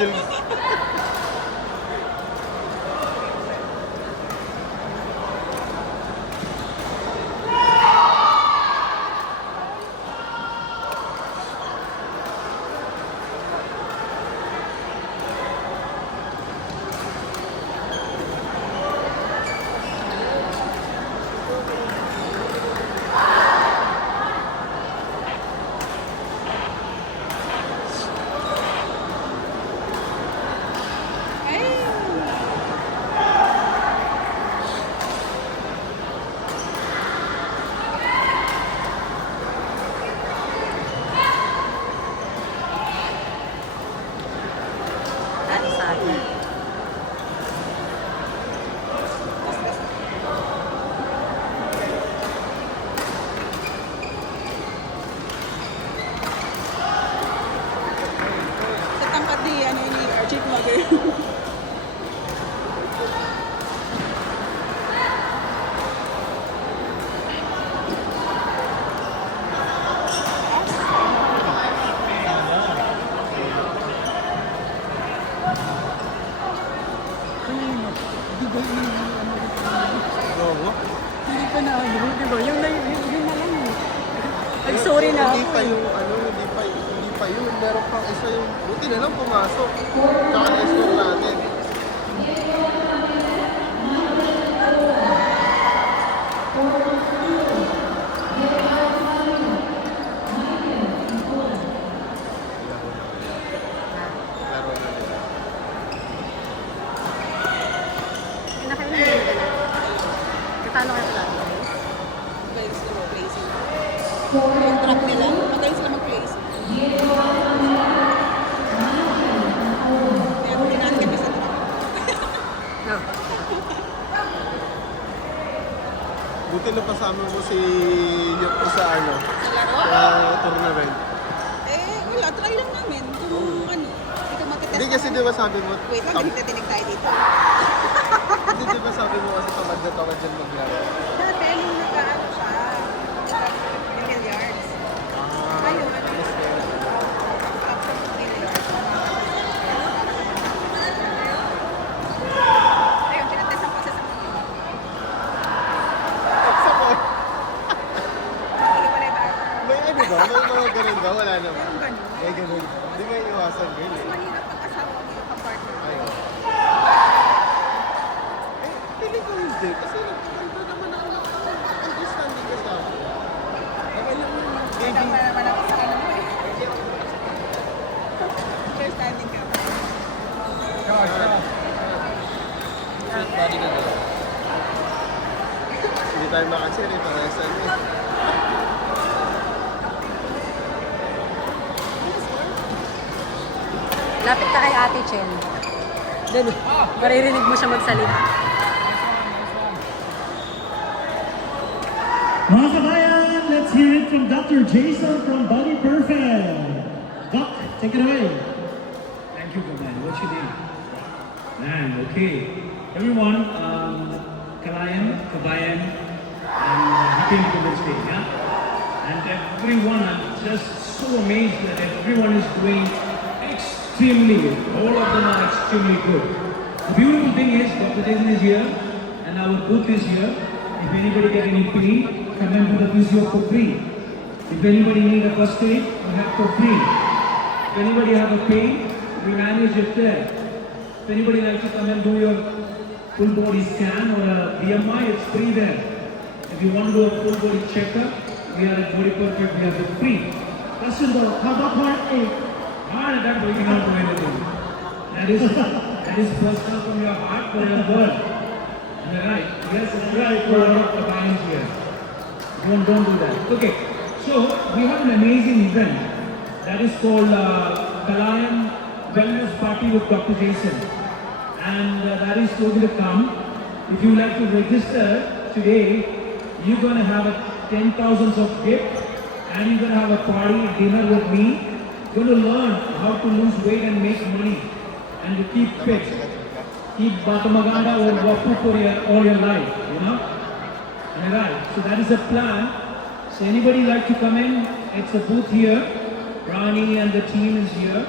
Angel. Tatangkad ni, ano, ni Archie Mother. Oo. Hindi pa na, di ba? Yung na lang. Nag-sorry na Hindi ako. pa yung ano, hindi pa yun. Meron pang isa yung, buti na lang pumasok. Tsaka na-score natin. Laro na nila. Nakailan din ka na? Katalo kayo sa Magaling sila mag-placing. Yung track nila, magaling sila mag-placing. Kaya tinahan kami sa track. No. Buti na pasama mo si Yoko sa ano, Sa laro? sa tournament. Wala, try lang namin. Kung ano, ito matitest. Hindi kasi di ba sabi mo, Wait lang, tinitinig tayo dito. hindi di ba sabi mo kasi tamad na tamad dyan maglaro. Dati, nung nag-ano siya, billiards. Ayun, ano yun? After billiards, ayun, tinatest ang process ng Sa ko, hiwalay tayo. may ano ba? May mga ganun ba? Wala naman. Yung ganun. May ganun. Hindi nga iwasan ganun Mas eh. mahirap pag-asawa mo yung kapartner mo. Ayun. Pili ko hindi. Kasi nagkakanta naman ako ng understanding ka sa akin. Okay lang yun. Ikaw na naman ang isa ano mo eh. Understanding ka ba? Sweet body ka na. Hindi tayo makasiri para sa ano eh. Lapit ka kay Ate Chen. Dali. Maririnig mo siya magsalita. Mga kabayan, let's hear it from Dr. Jason from Body Perfect. Doc, take it away. Thank you, man. What's your name? Man, okay. Everyone, Kalayan, Kabayan, and happy Independence Day, yeah? And everyone, I'm just so amazed that everyone is doing extremely, all of them are extremely good. The beautiful thing is, Dr. Jason is here, and our booth is here. If anybody get any pain, come and do the physio for free. If anybody need a first aid, you have for free. If anybody have a pain, we manage it there. If anybody likes to come and do your full body scan or a BMI, it's free there. If you want to do a full body checkup, we are at Body Perfect, we have it free. Question though, how about heartache? Heart attack, we cannot do anything. That is personal from your heart for your word. Am I right? Yes, it's right for a lot of the clients here. Don't do that. Okay, so we have an amazing event that is called Kalayan Wellness Party with Dr. Jason. And that is going to come. If you like to register today, you're going to have a 10,000 of gift and you're going to have a party, dinner with me. You're going to learn how to lose weight and make money and to keep fit. Keep Batamaganda or Wapu for all your life, you know? Alright, so that is a plan. So anybody like to come in? It's a booth here. Rani and the team is here.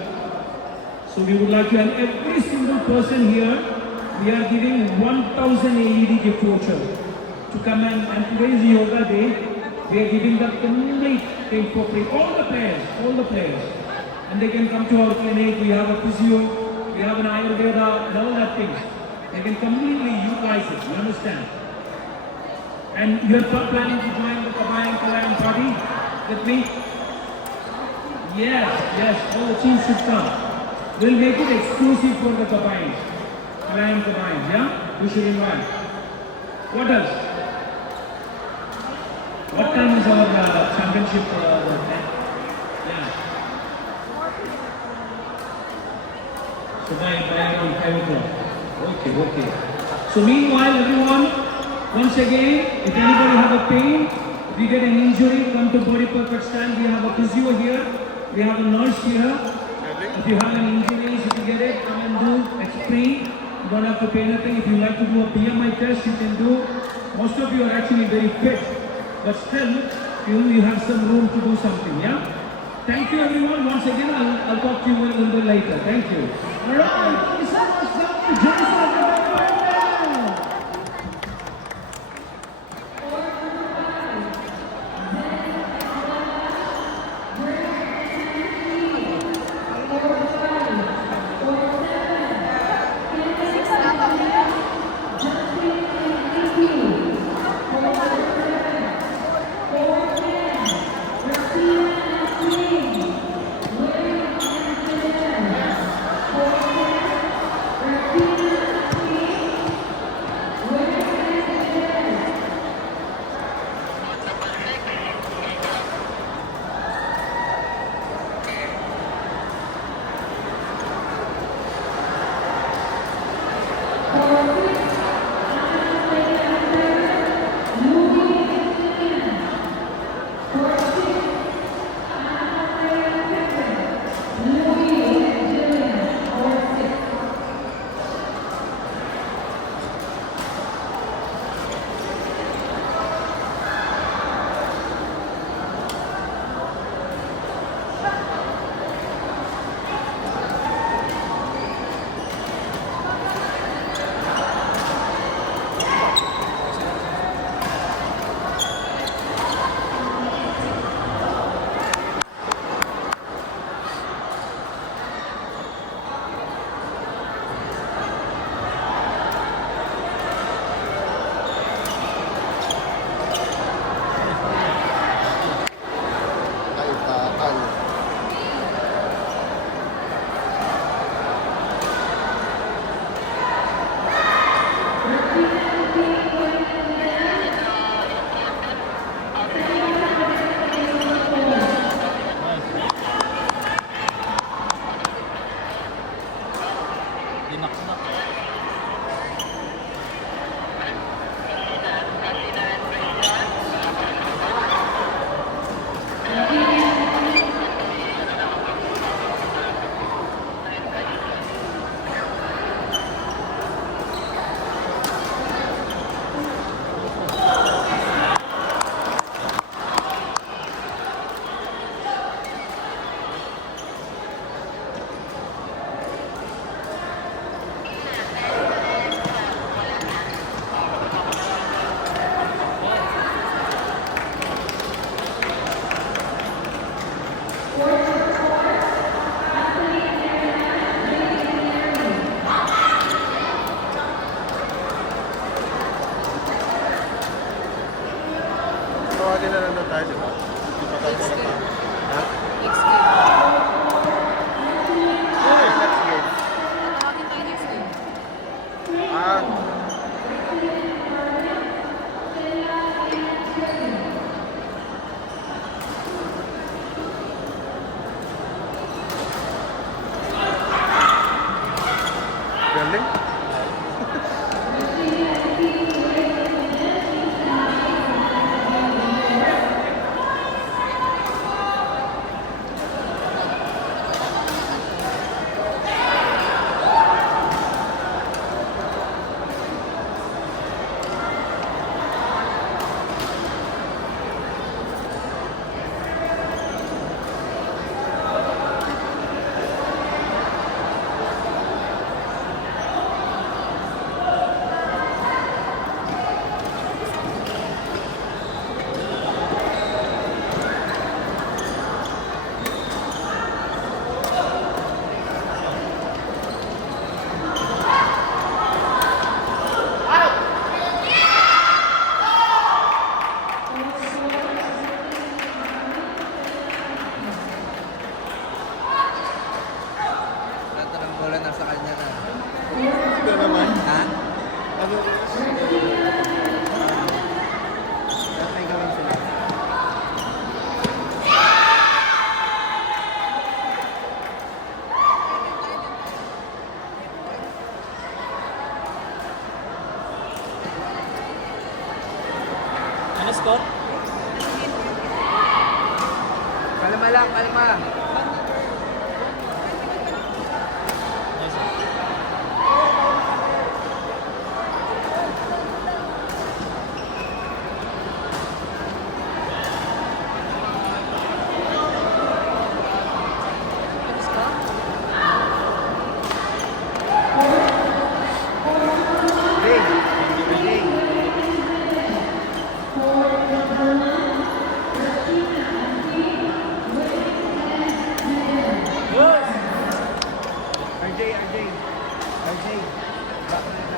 So we would like to have every single person here, we are giving 1000 AED gift voucher to come and today is yoga day. We are giving the complete thing for free. All the players. And they can come to our clinic. We have a physio, we have an Ayurveda, and all that things. They can completely utilize it, you understand? And you are planning to join the Kabayang party with me? Yes, all the teams should come. We'll make it exclusive for the Kabayang, yeah? We should invite. What else? What time is our championship? Yeah. So by around 5 o'clock. Okay. So meanwhile, everyone, once again, if anybody have a pain, if you get an injury, come to Body Perfect stand. We have a physio here. We have a nurse here. If you have an injury, if you get it, come and do. It's free. You don't have to pay anything. If you like to do a BMI test, you can do. Most of you are actually very fit, but still, you have some room to do something, yeah? Thank you everyone. Once again, I'll talk to you a little bit later. Thank you. All right, thank you so much, Dr. Jason from Body Perfect. Tawagin na lang tayo, di ba? Hindi pa tayo Next game. Ha? Next game. Next game. Tawagin tayo next game. Ah, galing. viewers. Dapat may gawin sila. Ano score? Kalma lang, kalma. Tapos ba? RJ.